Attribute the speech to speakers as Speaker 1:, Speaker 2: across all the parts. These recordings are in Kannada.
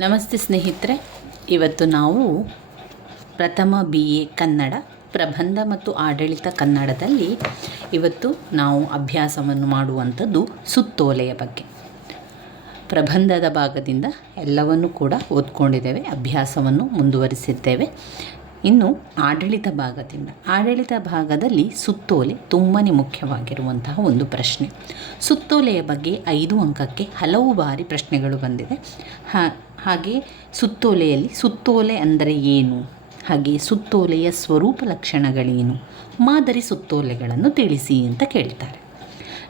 Speaker 1: ನಮಸ್ತೆ ಸ್ನೇಹಿತರೆ, ಇವತ್ತು ನಾವು ಪ್ರಥಮ ಬಿ ಎ ಕನ್ನಡ, ಪ್ರಬಂಧ ಮತ್ತು ಆಡಳಿತ ಕನ್ನಡದಲ್ಲಿ ಇವತ್ತು ನಾವು ಅಭ್ಯಾಸವನ್ನು ಮಾಡುವಂಥದ್ದು ಸುತ್ತೋಲೆಯ ಬಗ್ಗೆ. ಪ್ರಬಂಧದ ಭಾಗದಿಂದ ಎಲ್ಲವನ್ನು ಕೂಡ ಓದ್ಕೊಂಡಿದ್ದೇವೆ, ಅಭ್ಯಾಸವನ್ನು ಮುಂದುವರಿಸಿದ್ದೇವೆ. ಇನ್ನು ಆಡಳಿತ ಭಾಗದಿಂದ, ಆಡಳಿತ ಭಾಗದಲ್ಲಿ ಸುತ್ತೋಲೆ ತುಂಬಾ ಮುಖ್ಯವಾಗಿರುವಂತಹ ಒಂದು ಪ್ರಶ್ನೆ. ಸುತ್ತೋಲೆಯ ಬಗ್ಗೆ ಐದು ಅಂಕಕ್ಕೆ ಹಲವು ಬಾರಿ ಪ್ರಶ್ನೆಗಳು ಬಂದಿದೆ. ಹಾ- ಹಾಗೆ ಸುತ್ತೋಲೆಯಲ್ಲಿ, ಸುತ್ತೋಲೆ ಅಂದರೆ ಏನು? ಹಾಗೆ ಸುತ್ತೋಲೆಯ ಸ್ವರೂಪ ಲಕ್ಷಣಗಳೇನು? ಮಾದರಿ ಸುತ್ತೋಲೆಗಳನ್ನು ತಿಳಿಸಿ ಅಂತ ಕೇಳ್ತಾರೆ.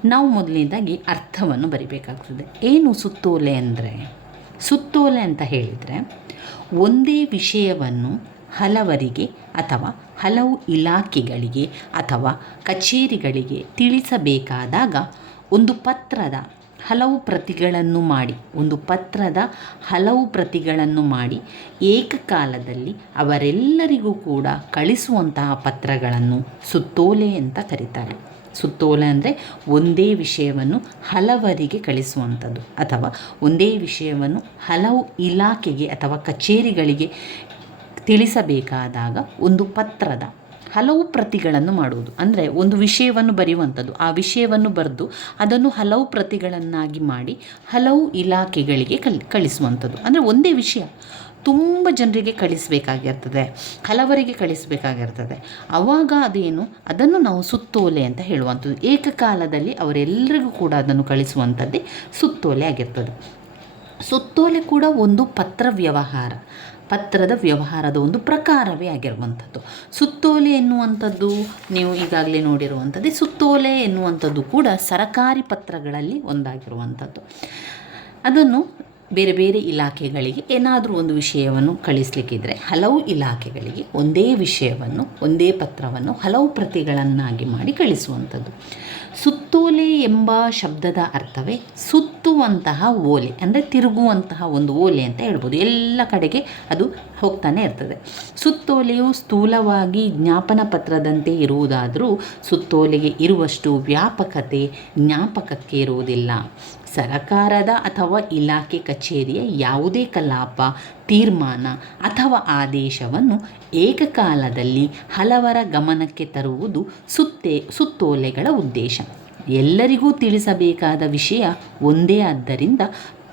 Speaker 1: ನಾವು ಮೊದಲನೇದಾಗಿ ಅರ್ಥವನ್ನು ಬರಿಬೇಕಾಗ್ತದೆ. ಏನು ಸುತ್ತೋಲೆ ಅಂದರೆ? ಸುತ್ತೋಲೆ ಅಂತ ಹೇಳಿದರೆ ಒಂದೇ ವಿಷಯವನ್ನು ಹಲವರಿಗೆ ಅಥವಾ ಹಲವು ಇಲಾಖೆಗಳಿಗೆ ಅಥವಾ ಕಚೇರಿಗಳಿಗೆ ತಿಳಿಸಬೇಕಾದಾಗ ಒಂದು ಪತ್ರದ ಹಲವು ಪ್ರತಿಗಳನ್ನು ಮಾಡಿ, ಒಂದು ಪತ್ರದ ಹಲವು ಪ್ರತಿಗಳನ್ನು ಮಾಡಿ, ಏಕಕಾಲದಲ್ಲಿ ಅವರೆಲ್ಲರಿಗೂ ಕೂಡ ಕಳಿಸುವಂತಹ ಪತ್ರಗಳನ್ನು ಸುತ್ತೋಲೆ ಅಂತ ಕರೀತಾರೆ. ಸುತ್ತೋಲೆ ಅಂದರೆ ಒಂದೇ ವಿಷಯವನ್ನು ಹಲವರಿಗೆ ಕಳಿಸುವಂಥದ್ದು, ಅಥವಾ ಒಂದೇ ವಿಷಯವನ್ನು ಹಲವು ಇಲಾಖೆಗೆ ಅಥವಾ ಕಚೇರಿಗಳಿಗೆ ತಿಳಿಸಬೇಕಾದಾಗ ಒಂದು ಪತ್ರದ ಹಲವು ಪ್ರತಿಗಳನ್ನು ಮಾಡುವುದು. ಅಂದರೆ ಒಂದು ವಿಷಯವನ್ನು ಬರೆಯುವಂಥದ್ದು. ಆ ವಿಷಯವನ್ನು ಬರೆದು ಅದನ್ನು ಹಲವು ಪ್ರತಿಗಳನ್ನಾಗಿ ಮಾಡಿ ಹಲವು ಇಲಾಖೆಗಳಿಗೆ ಕಲ್, ಕಳಿಸುವಂಥದ್ದು. ಅಂದರೆ ಒಂದೇ ವಿಷಯ. ತುಂಬ ಜನರಿಗೆ ಕಳಿಸಬೇಕಾಗಿರ್ತದೆ. ಹಲವರಿಗೆ ಕಳಿಸಬೇಕಾಗಿರ್ತದೆ. ಆವಾಗ ಅದೇನು? ಅದನ್ನು ನಾವು ಸುತ್ತೋಲೆ ಅಂತ ಹೇಳುವಂಥದ್ದು. ಏಕಕಾಲದಲ್ಲಿ ಅವರೆಲ್ಲರಿಗೂ ಕೂಡ ಅದನ್ನು ಕಳಿಸುವಂಥದ್ದೇ ಸುತ್ತೋಲೆ ಆಗಿರ್ತದೆ. ಸುತ್ತೋಲೆ ಕೂಡ ಒಂದು ಪತ್ರ ವ್ಯವಹಾರ. ಪತ್ರದ ವ್ಯವಹಾರದ ಒಂದು ಪ್ರಕಾರವೇ ಆಗಿರುವಂಥದ್ದು. ಸುತ್ತೋಲೆ ಎನ್ನುವಂಥದ್ದು ನೀವು ಈಗಾಗಲೇ ನೋಡಿರುವಂಥದ್ದೇ, ಸುತ್ತೋಲೆ ಎನ್ನುವಂಥದ್ದು ಕೂಡ ಸರಕಾರಿ ಪತ್ರಗಳಲ್ಲಿ ಒಂದಾಗಿರುವಂಥದ್ದು. ಅದನ್ನು ಬೇರೆ ಬೇರೆ ಇಲಾಖೆಗಳಿಗೆ ಏನಾದರೂ ಒಂದು ವಿಷಯವನ್ನು ಕಳಿಸ್ಲಿಕ್ಕಿದ್ರೆ ಹಲವು ಇಲಾಖೆಗಳಿಗೆ ಒಂದೇ ವಿಷಯವನ್ನು, ಒಂದೇ ಪತ್ರವನ್ನು ಹಲವು ಪ್ರತಿಗಳನ್ನಾಗಿ ಮಾಡಿ ಕಳಿಸುವಂಥದ್ದು. ಸುತ್ತೋಲೆ ಎಂಬ ಶಬ್ದದ ಅರ್ಥವೇ ಸುತ್ತುವಂತಹ ಓಲೆ, ಅಂದರೆ ತಿರುಗುವಂತಹ ಒಂದು ಓಲೆ ಅಂತ ಹೇಳ್ಬೋದು. ಎಲ್ಲ ಕಡೆಗೆ ಅದು ಹೋಗ್ತಾನೆ ಇರ್ತದೆ. ಸುತ್ತೋಲೆಯು ಸ್ಥೂಲವಾಗಿ ಜ್ಞಾಪನ ಪತ್ರದಂತೆ ಇರುವುದಾದರೂ ಸುತ್ತೋಲೆಗೆ ಇರುವಷ್ಟು ವ್ಯಾಪಕತೆ ಜ್ಞಾಪಕಕ್ಕೆ ಇರುವುದಿಲ್ಲ. ಸರಕಾರದ ಅಥವಾ ಇಲಾಖೆ ಕಚೇರಿಯ ಯಾವುದೇ ಕಲಾಪ, ತೀರ್ಮಾನ ಅಥವಾ ಆದೇಶವನ್ನು ಏಕಕಾಲದಲ್ಲಿ ಹಲವರ ಗಮನಕ್ಕೆ ತರುವುದು ಸುತ್ತೇ, ಸುತ್ತೋಲೆಗಳ ಉದ್ದೇಶ. ಎಲ್ಲರಿಗೂ ತಿಳಿಸಬೇಕಾದ ವಿಷಯ ಒಂದೇ ಆದ್ದರಿಂದ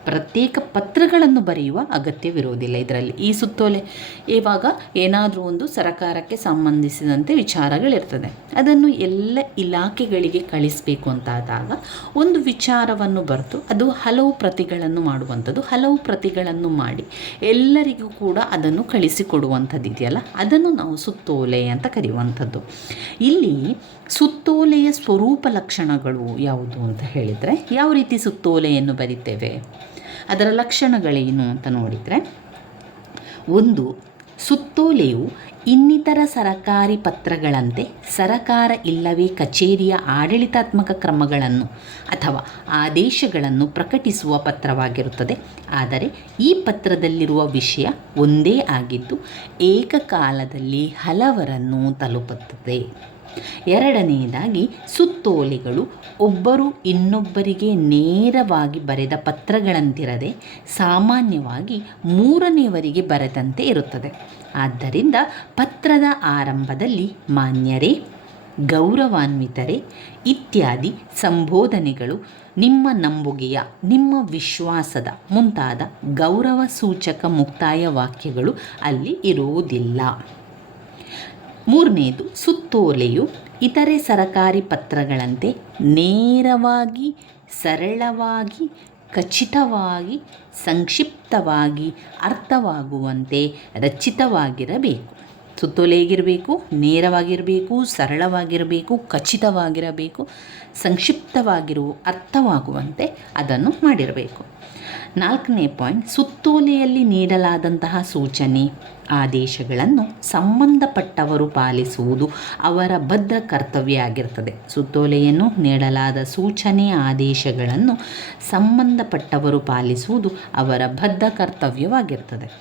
Speaker 1: ಪ್ರತ್ಯೇಕ ಪತ್ರಗಳನ್ನು ಬರೆಯುವ ಅಗತ್ಯವಿರುವುದಿಲ್ಲ ಇದರಲ್ಲಿ. ಈ ಸುತ್ತೋಲೆ ಇವಾಗ ಏನಾದರೂ ಒಂದು ಸರಕಾರಕ್ಕೆ ಸಂಬಂಧಿಸಿದಂತೆ ವಿಚಾರಗಳಿರ್ತದೆ. ಅದನ್ನು ಎಲ್ಲ ಇಲಾಖೆಗಳಿಗೆ ಕಳಿಸಬೇಕು ಅಂತಾದಾಗ ಒಂದು ವಿಚಾರವನ್ನು ಬರೆದು ಅದು ಹಲವು ಪ್ರತಿಗಳನ್ನು ಮಾಡುವಂಥದ್ದು. ಹಲವು ಪ್ರತಿಗಳನ್ನು ಮಾಡಿ ಎಲ್ಲರಿಗೂ ಕೂಡ ಅದನ್ನು ಕಳಿಸಿಕೊಡುವಂಥದ್ದು ಇದೆಯಲ್ಲ? ಅದನ್ನು ನಾವು ಸುತ್ತೋಲೆ ಅಂತ ಕರೆಯುವಂಥದ್ದು. ಇಲ್ಲಿ ಸುತ್ತೋಲೆಯ ಸ್ವರೂಪ ಲಕ್ಷಣಗಳು ಯಾವುದು ಅಂತ ಹೇಳಿದರೆ, ಯಾವ ರೀತಿ ಸುತ್ತೋಲೆಯನ್ನು ಬರಿತೇವೆ? ಅದರ ಲಕ್ಷಣಗಳೇನು ಅಂತ ನೋಡಿದರೆ, ಒಂದು, ಸುತ್ತೋಲೆಯು ಇನ್ನಿತರ ಸರಕಾರಿ ಪತ್ರಗಳಂತೆ ಸರಕಾರ ಇಲ್ಲವೇ ಕಚೇರಿಯ ಆಡಳಿತಾತ್ಮಕ ಕ್ರಮಗಳನ್ನು ಅಥವಾ ಆದೇಶಗಳನ್ನು ಪ್ರಕಟಿಸುವ ಪತ್ರವಾಗಿರುತ್ತದೆ. ಆದರೆ ಈ ಪತ್ರದಲ್ಲಿರುವ ವಿಷಯ ಒಂದೇ ಆಗಿದ್ದು, ಏಕಕಾಲದಲ್ಲಿ ಹಲವರನ್ನು ತಲುಪುತ್ತದೆ. ಎರಡನೆಯದಾಗಿ ಸುತ್ತೋಲೆಗಳು ಒಬ್ಬರು ಇನ್ನೊಬ್ಬರಿಗೆ ನೇರವಾಗಿ ಬರೆದ ಪತ್ರಗಳಂತಿರದೆ ಸಾಮಾನ್ಯವಾಗಿ ಮೂರನೆಯವರಿಗೆ ಬರೆದಂತೆ ಇರುತ್ತದೆ. ಆದ್ದರಿಂದ ಪತ್ರದ ಆರಂಭದಲ್ಲಿ ಮಾನ್ಯರೇ, ಗೌರವಾನ್ವಿತರೆ ಇತ್ಯಾದಿ ಸಂಬೋಧನೆಗಳು ನಿಮ್ಮ ನಂಬುಗೆಯ, ನಿಮ್ಮ ವಿಶ್ವಾಸದ ಮುಂತಾದ ಗೌರವ ಸೂಚಕ ಮುಕ್ತಾಯ ವಾಕ್ಯಗಳು ಅಲ್ಲಿ ಇರುವುದಿಲ್ಲ. ಮೂರನೆಯದು ಸುತ್ತೋಲೆಯು ಇತರೆ ಸರಕಾರಿ ಪತ್ರಗಳಂತೆ ನೇರವಾಗಿ, ಸರಳವಾಗಿ, ಖಚಿತವಾಗಿ, ಸಂಕ್ಷಿಪ್ತವಾಗಿ ಅರ್ಥವಾಗುವಂತೆ ರಚಿತವಾಗಿರಬೇಕು. ಸುತ್ತೋಲೆ ಹೇಗಿರಬೇಕು? ನೇರವಾಗಿರಬೇಕು, ಸರಳವಾಗಿರಬೇಕು, ಖಚಿತವಾಗಿರಬೇಕು ಸಂಕ್ಷಿಪ್ತವಾಗಿರುವ ಅರ್ಥವಾಗುವಂತೆ ಅದನ್ನು ಮಾಡಿರಬೇಕು. ನಾಲ್ಕನೇ ಪಾಯಿಂಟ್, ಸುತ್ತೋಲೆಯಲ್ಲಿ ನೀಡಲಾದಂತಹ ಸೂಚನೆ, ಆದೇಶಗಳನ್ನು ಸಂಬಂಧಪಟ್ಟವರು ಪಾಲಿಸುವುದು ಅವರ ಬದ್ಧ ಕರ್ತವ್ಯ ಆಗಿರ್ತದೆ. ಸುತ್ತೋಲೆಯನ್ನು ನೀಡಲಾದ ಸೂಚನೆ, ಆದೇಶಗಳನ್ನು ಸಂಬಂಧಪಟ್ಟವರು ಪಾಲಿಸುವುದು ಅವರ ಬದ್ಧ ಕರ್ತವ್ಯವಾಗಿರ್ತದೆ.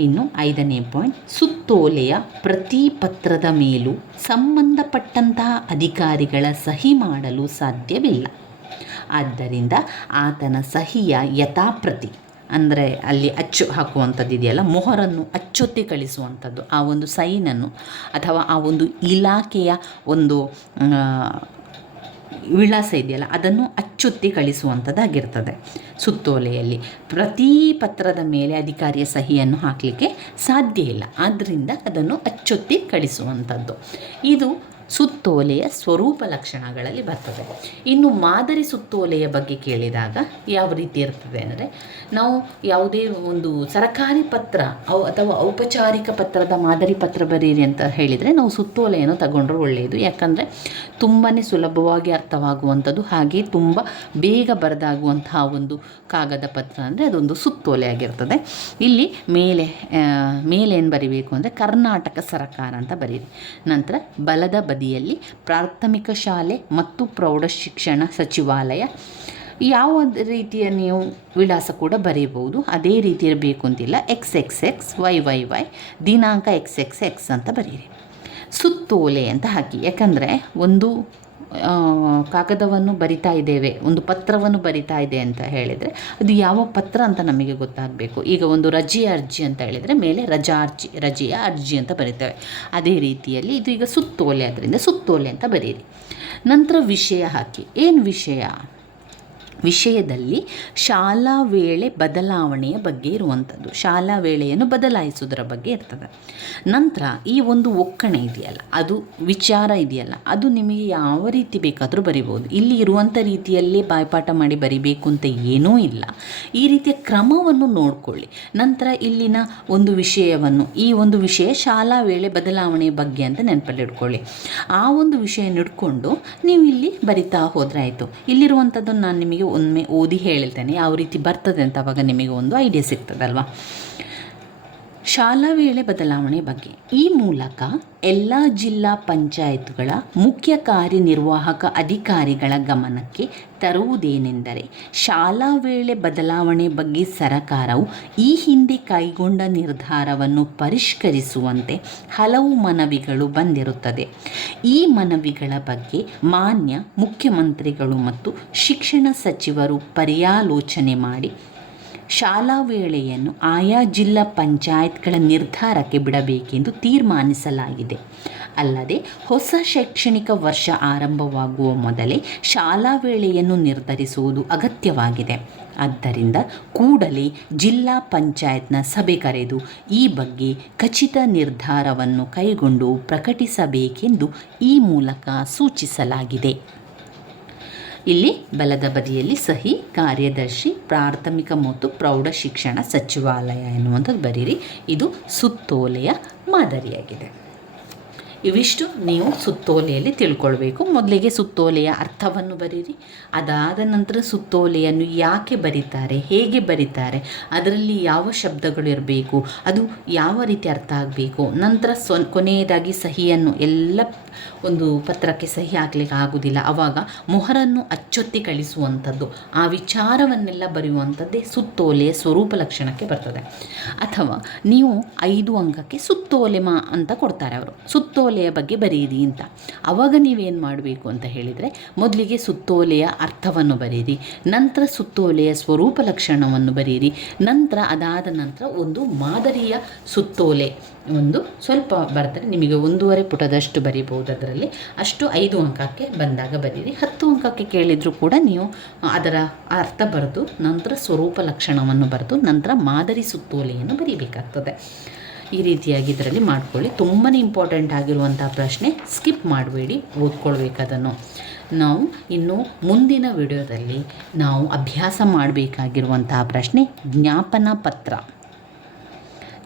Speaker 1: ಇನ್ನು ಐದನೇ ಪಾಯಿಂಟ್, ಸುತ್ತೋಲೆಯ ಪ್ರತಿ ಪತ್ರದ ಮೇಲೂ ಸಂಬಂಧಪಟ್ಟಂತಹ ಅಧಿಕಾರಿಗಳ ಸಹಿ ಮಾಡಲು ಸಾಧ್ಯವಿಲ್ಲ. ಆದ್ದರಿಂದ ಆತನ ಸಹಿಯ ಯಥಾಪ್ರತಿ, ಅಂದರೆ ಅಲ್ಲಿ ಅಚ್ಚು ಹಾಕುವಂಥದ್ದು ಇದೆಯಲ್ಲ, ಮೊಹರನ್ನು ಅಚ್ಚೊತ್ತಿ ಕಳಿಸುವಂಥದ್ದು, ಆ ಒಂದು ಸೈನನ್ನು, ಅಥವಾ ಆ ಒಂದು ಇಲಾಖೆಯ ಒಂದು ವಿಳಾಸ ಇದೆಯಲ್ಲ, ಅದನ್ನು ಅಚ್ಚೊತ್ತಿ ಕಳಿಸುವಂಥದ್ದಾಗಿರ್ತದೆ ಸುತ್ತೋಲೆಯಲ್ಲಿ. ಪ್ರತಿ ಪತ್ರದ ಮೇಲೆ ಅಧಿಕಾರಿಯ ಸಹಿಯನ್ನು ಹಾಕಲಿಕ್ಕೆ ಸಾಧ್ಯ ಇಲ್ಲ. ಆದ್ದರಿಂದ ಅದನ್ನು ಅಚ್ಚೊತ್ತಿ ಕಳಿಸುವಂಥದ್ದು. ಇದು ಸುತ್ತೋಲೆಯ ಸ್ವರೂಪ ಲಕ್ಷಣಗಳಲ್ಲಿ ಬರ್ತದೆ. ಇನ್ನು ಮಾದರಿ ಸುತ್ತೋಲೆಯ ಬಗ್ಗೆ ಕೇಳಿದಾಗ ಯಾವ ರೀತಿ ಇರ್ತದೆ ಅಂದರೆ, ನಾವು ಯಾವುದೇ ಒಂದು ಸರಕಾರಿ ಪತ್ರ ಅಥವಾ ಔಪಚಾರಿಕ ಪತ್ರದ ಮಾದರಿ ಪತ್ರ ಬರೀರಿ ಅಂತ ಹೇಳಿದರೆ ನಾವು ಸುತ್ತೋಲೆಯನ್ನು ತಗೊಂಡ್ರೆ ಒಳ್ಳೆಯದು. ಯಾಕಂದರೆ ತುಂಬಾ ಸುಲಭವಾಗಿ ಅರ್ಥವಾಗುವಂಥದ್ದು ಹಾಗೆ ತುಂಬ ಬೇಗ ಬರೆದಾಗುವಂತಹ ಒಂದು ಕಾಗದ ಪತ್ರ ಅಂದರೆ ಅದೊಂದು ಸುತ್ತೋಲೆ ಆಗಿರ್ತದೆ. ಇಲ್ಲಿ ಮೇಲೆ ಮೇಲೇನು ಬರಿಬೇಕು ಅಂದರೆ ಕರ್ನಾಟಕ ಸರಕಾರ ಅಂತ ಬರೀರಿ. ನಂತರ ಬಲದ ಬದಿಯಲ್ಲಿ ಪ್ರಾಥಮಿಕ ಶಾಲೆ ಮತ್ತು ಪ್ರೌಢಶಿಕ್ಷಣ ಸಚಿವಾಲಯ ಯಾವ ರೀತಿಯ ನೀವು ವಿಳಾಸ ಕೂಡ ಬರೆಯಬಹುದು ಅದೇ ರೀತಿ ಇರಬೇಕು ಅಂತಿಲ್ಲ. X X X Y Y Y ದಿನಾಂಕ ಎಕ್ಸ್ ಎಕ್ಸ್ ಎಕ್ಸ್ ಅಂತ ಬರೀರಿ. ಸುತ್ತೋಲೆ ಅಂತ ಹಾಕಿ. ಯಾಕಂದರೆ ಒಂದು ಕಾಗದವನ್ನು ಬರಿತಾ ಇದ್ದೇವೆ, ಒಂದು ಪತ್ರವನ್ನು ಬರಿತಾ ಇದೆ ಅಂತ ಹೇಳಿದರೆ ಅದು ಯಾವ ಪತ್ರ ಅಂತ ನಮಗೆ ಗೊತ್ತಾಗಬೇಕು. ಈಗ ಒಂದು ರಜೆಯ ಅರ್ಜಿ ಅಂತ ಹೇಳಿದರೆ ಮೇಲೆ ರಜಾ ಅರ್ಜಿ, ರಜೆಯ ಅರ್ಜಿ ಅಂತ ಬರಿತೇವೆ. ಅದೇ ರೀತಿಯಲ್ಲಿ ಇದು ಈಗ ಸುತ್ತೋಲೆ, ಅದರಿಂದ ಸುತ್ತೋಲೆ ಅಂತ ಬರೀರಿ. ನಂತರ ವಿಷಯ ಹಾಕಿ. ಏನು ವಿಷಯ? ವಿಷಯದಲ್ಲಿ ಶಾಲಾ ವೇಳೆ ಬದಲಾವಣೆಯ ಬಗ್ಗೆ ಇರುವಂಥದ್ದು. ಶಾಲಾ ವೇಳೆಯನ್ನು ಬದಲಾಯಿಸುವುದರ ಬಗ್ಗೆ ಇರ್ತದೆ. ನಂತರ ಈ ಒಂದು ಒಕ್ಕಣೆ ಇದೆಯಲ್ಲ, ಅದು ವಿಚಾರ ಇದೆಯಲ್ಲ, ಅದು ನಿಮಗೆ ಯಾವ ರೀತಿ ಬೇಕಾದರೂ ಬರಿಬೋದು. ಇಲ್ಲಿ ಇರುವಂಥ ರೀತಿಯಲ್ಲೇ ಬಾಯ್ಪಾಠ ಮಾಡಿ ಬರಿಬೇಕು ಅಂತ ಏನೂ ಇಲ್ಲ. ಈ ರೀತಿಯ ಕ್ರಮವನ್ನು ನೋಡಿಕೊಳ್ಳಿ. ನಂತರ ಇಲ್ಲಿನ ಒಂದು ವಿಷಯವನ್ನು, ಈ ಒಂದು ವಿಷಯ ಶಾಲಾ ವೇಳೆ ಬದಲಾವಣೆಯ ಬಗ್ಗೆ ಅಂತ ನೆನಪಲ್ಲಿಟ್ಕೊಳ್ಳಿ ಆ ಒಂದು ವಿಷಯ ಹಿಡ್ಕೊಂಡು ನೀವು ಇಲ್ಲಿ ಬರಿತಾ ಹೋದರೆ ಆಯಿತು. ಇಲ್ಲಿರುವಂಥದ್ದನ್ನು ನಾನು ನಿಮಗೆ ಒಮ್ಮೆ ಓದಿ ಹೇಳ್ತೇನೆ ಯಾವ ರೀತಿ ಬರ್ತದೆ ಅಂತ ಅವಾಗ ನಿಮಗೆ ಒಂದು ಐಡಿಯಾ ಸಿಗ್ತದಲ್ವಾ? ಶಾಲಾ ವೇಳೆ ಬದಲಾವಣೆ ಬಗ್ಗೆ. ಈ ಮೂಲಕ ಎಲ್ಲ ಜಿಲ್ಲಾ ಪಂಚಾಯತ್ಗಳ ಮುಖ್ಯ ಕಾರ್ಯನಿರ್ವಾಹಕ ಅಧಿಕಾರಿಗಳ ಗಮನಕ್ಕೆ ತರುವುದೇನೆಂದರೆ, ಶಾಲಾ ವೇಳೆ ಬದಲಾವಣೆ ಬಗ್ಗೆ ಸರಕಾರವು ಈ ಹಿಂದೆ ಕೈಗೊಂಡ ನಿರ್ಧಾರವನ್ನು ಪರಿಷ್ಕರಿಸುವಂತೆ ಹಲವು ಮನವಿಗಳು ಬಂದಿರುತ್ತದೆ. ಈ ಮನವಿಗಳ ಬಗ್ಗೆ ಮಾನ್ಯ ಮುಖ್ಯಮಂತ್ರಿಗಳು ಮತ್ತು ಶಿಕ್ಷಣ ಸಚಿವರು ಪರ್ಯಾಲೋಚನೆ ಮಾಡಿ ಶಾಲಾ ವೇಳೆಯನ್ನು ಆಯಾ ಜಿಲ್ಲಾ ಪಂಚಾಯತ್ಗಳ ನಿರ್ಧಾರಕ್ಕೆ ಬಿಡಬೇಕೆಂದು ತೀರ್ಮಾನಿಸಲಾಗಿದೆ. ಅಲ್ಲದೆ, ಹೊಸ ಶೈಕ್ಷಣಿಕ ವರ್ಷ ಆರಂಭವಾಗುವ ಮೊದಲೇ ಶಾಲಾ ವೇಳೆಯನ್ನು ನಿರ್ಧರಿಸುವುದು ಅಗತ್ಯವಾಗಿದೆ. ಆದ್ದರಿಂದ ಕೂಡಲೇ ಜಿಲ್ಲಾ ಪಂಚಾಯತ್ನ ಸಭೆ ಕರೆದು ಈ ಬಗ್ಗೆ ಖಚಿತ ನಿರ್ಧಾರವನ್ನು ಕೈಗೊಂಡು ಪ್ರಕಟಿಸಬೇಕೆಂದು ಈ ಮೂಲಕ ಸೂಚಿಸಲಾಗಿದೆ. ಇಲ್ಲಿ ಬಲದ ಬದಿಯಲ್ಲಿ ಸಹಿ, ಕಾರ್ಯದರ್ಶಿ, ಪ್ರಾಥಮಿಕ ಮತ್ತು ಪ್ರೌಢ ಶಿಕ್ಷಣ ಸಚಿವಾಲಯ ಎನ್ನುವಂಥದ್ದು ಬರೀರಿ. ಇದು ಸುತ್ತೋಲೆಯ ಮಾದರಿಯಾಗಿದೆ. ಇವಿಷ್ಟು ನೀವು ಸುತ್ತೋಲೆಯಲ್ಲಿ ತಿಳ್ಕೊಳ್ಬೇಕು. ಮೊದಲಿಗೆ ಸುತ್ತೋಲೆಯ ಅರ್ಥವನ್ನು ಬರೀರಿ. ಅದಾದ ನಂತರ ಸುತ್ತೋಲೆಯನ್ನು ಯಾಕೆ ಬರೀತಾರೆ, ಹೇಗೆ ಬರೀತಾರೆ, ಅದರಲ್ಲಿ ಯಾವ ಶಬ್ದಗಳು ಇರಬೇಕು, ಅದು ಯಾವ ರೀತಿ ಅರ್ಥ ಆಗಬೇಕು, ನಂತರ ಸ್ವ ಕೊನೆಯದಾಗಿ ಸಹಿಯನ್ನು ಎಲ್ಲ ಒಂದು ಪತ್ರಕ್ಕೆ ಸಹಿ ಹಾಕ್ಲಿಕ್ಕೆ ಆಗುವುದಿಲ್ಲ ಆವಾಗ ಮೊಹರನ್ನು ಅಚ್ಚೊತ್ತಿ ಕಳಿಸುವಂಥದ್ದು, ಆ ವಿಚಾರವನ್ನೆಲ್ಲ ಬರೆಯುವಂಥದ್ದೇ ಸುತ್ತೋಲೆಯ ಸ್ವರೂಪ ಲಕ್ಷಣಕ್ಕೆ ಬರ್ತದೆ. ಅಥವಾ ನೀವು ಐದು ಅಂಕಕ್ಕೆ ಸುತ್ತೋಲೆ ಮಾ ಅಂತ ಕೊಡ್ತಾರೆ ಅವರು. ಸುತ್ತೋಲೆಯ ಬಗ್ಗೆ ಬರೀರಿ ಅಂತ. ಆವಾಗ ನೀವೇನು ಮಾಡಬೇಕು ಅಂತ ಹೇಳಿದರೆ, ಮೊದಲಿಗೆ ಸುತ್ತೋಲೆಯ ಅರ್ಥವನ್ನು ಬರೀರಿ ನಂತರ ಸುತ್ತೋಲೆಯ ಸ್ವರೂಪ ಲಕ್ಷಣವನ್ನು ಬರೀರಿ ನಂತರ ಅದಾದ ನಂತರ ಒಂದು ಮಾದರಿಯ ಸುತ್ತೋಲೆ ಒಂದು ಸ್ವಲ್ಪ ಬರ್ತಾರೆ ನಿಮಗೆ ಒಂದೂವರೆ ಪುಟದಷ್ಟು ಬರಿಬೋದು ಅದರಲ್ಲಿ. ಅಷ್ಟು ಐದು ಅಂಕಕ್ಕೆ ಬಂದಾಗ ಬರೀರಿ. ಹತ್ತು ಅಂಕಕ್ಕೆ ಕೇಳಿದರೂ ಕೂಡ ನೀವು ಅದರ ಅರ್ಥ ಬರೆದು, ನಂತರ ಸ್ವರೂಪ ಲಕ್ಷಣವನ್ನು ಬರೆದು, ನಂತರ ಮಾದರಿ ಸುತ್ತೋಲೆಯನ್ನು ಬರೀಬೇಕಾಗ್ತದೆ. ಈ ರೀತಿಯಾಗಿ ಇದರಲ್ಲಿ ಮಾಡ್ಕೊಳ್ಳಿ. ತುಂಬಾ ಇಂಪಾರ್ಟೆಂಟ್ ಆಗಿರುವಂಥ ಪ್ರಶ್ನೆ ಸ್ಕಿಪ್ ಮಾಡಬೇಡಿ, ಓದ್ಕೊಳ್ಬೇಕದನ್ನು. ನಾವು ಇನ್ನು ಮುಂದಿನ ವಿಡಿಯೋದಲ್ಲಿ ನಾವು ಅಭ್ಯಾಸ ಮಾಡಬೇಕಾಗಿರುವಂತಹ ಪ್ರಶ್ನೆ ಜ್ಞಾಪನ ಪತ್ರ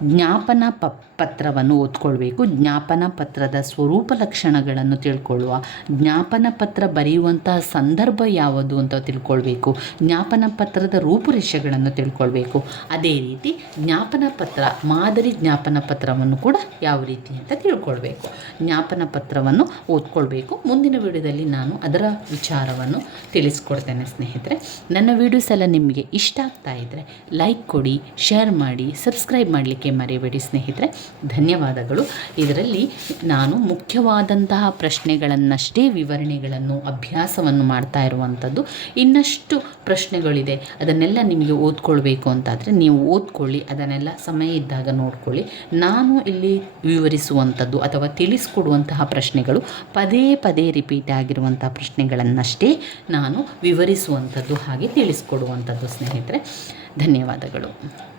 Speaker 1: ಜ್ಞಾಪನ ಪ ಪತ್ರವನ್ನು ಓದ್ಕೊಳ್ಬೇಕು. ಜ್ಞಾಪನ ಪತ್ರದ ಸ್ವರೂಪ ಲಕ್ಷಣಗಳನ್ನು ತಿಳ್ಕೊಳ್ಳುವ. ಜ್ಞಾಪನ ಪತ್ರ ಬರೆಯುವಂತಹ ಸಂದರ್ಭ ಯಾವುದು ಅಂತ ತಿಳ್ಕೊಳ್ಬೇಕು. ಜ್ಞಾಪನ ಪತ್ರದ ರೂಪುರೇಷೆಗಳನ್ನು ತಿಳ್ಕೊಳ್ಬೇಕು. ಅದೇ ರೀತಿ ಜ್ಞಾಪನ ಪತ್ರ, ಮಾದರಿ ಜ್ಞಾಪನ ಪತ್ರವನ್ನು ಕೂಡ ಯಾವ ರೀತಿ ಅಂತ ತಿಳ್ಕೊಳ್ಬೇಕು. ಜ್ಞಾಪನ ಪತ್ರವನ್ನು ಓದ್ಕೊಳ್ಬೇಕು. ಮುಂದಿನ ವಿಡಿಯೋದಲ್ಲಿ ನಾನು ಅದರ ವಿಚಾರವನ್ನು ತಿಳಿಸ್ಕೊಡ್ತೇನೆ ಸ್ನೇಹಿತರೆ. ನನ್ನ ವೀಡಿಯೋಸ್ ಎಲ್ಲ ನಿಮಗೆ ಇಷ್ಟ ಆಗ್ತಾ ಇದ್ದರೆ ಲೈಕ್ ಕೊಡಿ, ಶೇರ್ ಮಾಡಿ, ಸಬ್ಸ್ಕ್ರೈಬ್ ಮಾಡಲಿಕ್ಕೆ ಮರೆಯಬೇಡಿ ಸ್ನೇಹಿತರೆ. ಧನ್ಯವಾದಗಳು. ಇದರಲ್ಲಿ ನಾನು ಮುಖ್ಯವಾದಂತಹ ಪ್ರಶ್ನೆಗಳನ್ನಷ್ಟೇ ವಿವರಣೆಗಳನ್ನು, ಅಭ್ಯಾಸವನ್ನು ಮಾಡ್ತಾ ಇರುವಂಥದ್ದು ಇನ್ನಷ್ಟು ಪ್ರಶ್ನೆಗಳಿದೆ. ಅದನ್ನೆಲ್ಲ ನಿಮಗೆ ಓದ್ಕೊಳ್ಬೇಕು ಅಂತಾದರೆ ನೀವು ಓದ್ಕೊಳ್ಳಿ, ಅದನ್ನೆಲ್ಲ ಸಮಯ ಇದ್ದಾಗ ನೋಡ್ಕೊಳ್ಳಿ. ನಾನು ಇಲ್ಲಿ ವಿವರಿಸುವಂಥದ್ದು ಅಥವಾ ತಿಳಿಸ್ಕೊಡುವಂತಹ ಪ್ರಶ್ನೆಗಳು ಪದೇ ಪದೇ ರಿಪೀಟ್ ಆಗಿರುವಂಥ ಪ್ರಶ್ನೆಗಳನ್ನಷ್ಟೇ ನಾನು ವಿವರಿಸುವಂಥದ್ದು ಹಾಗೆ ತಿಳಿಸ್ಕೊಡುವಂಥದ್ದು ಸ್ನೇಹಿತರೆ. ಧನ್ಯವಾದಗಳು.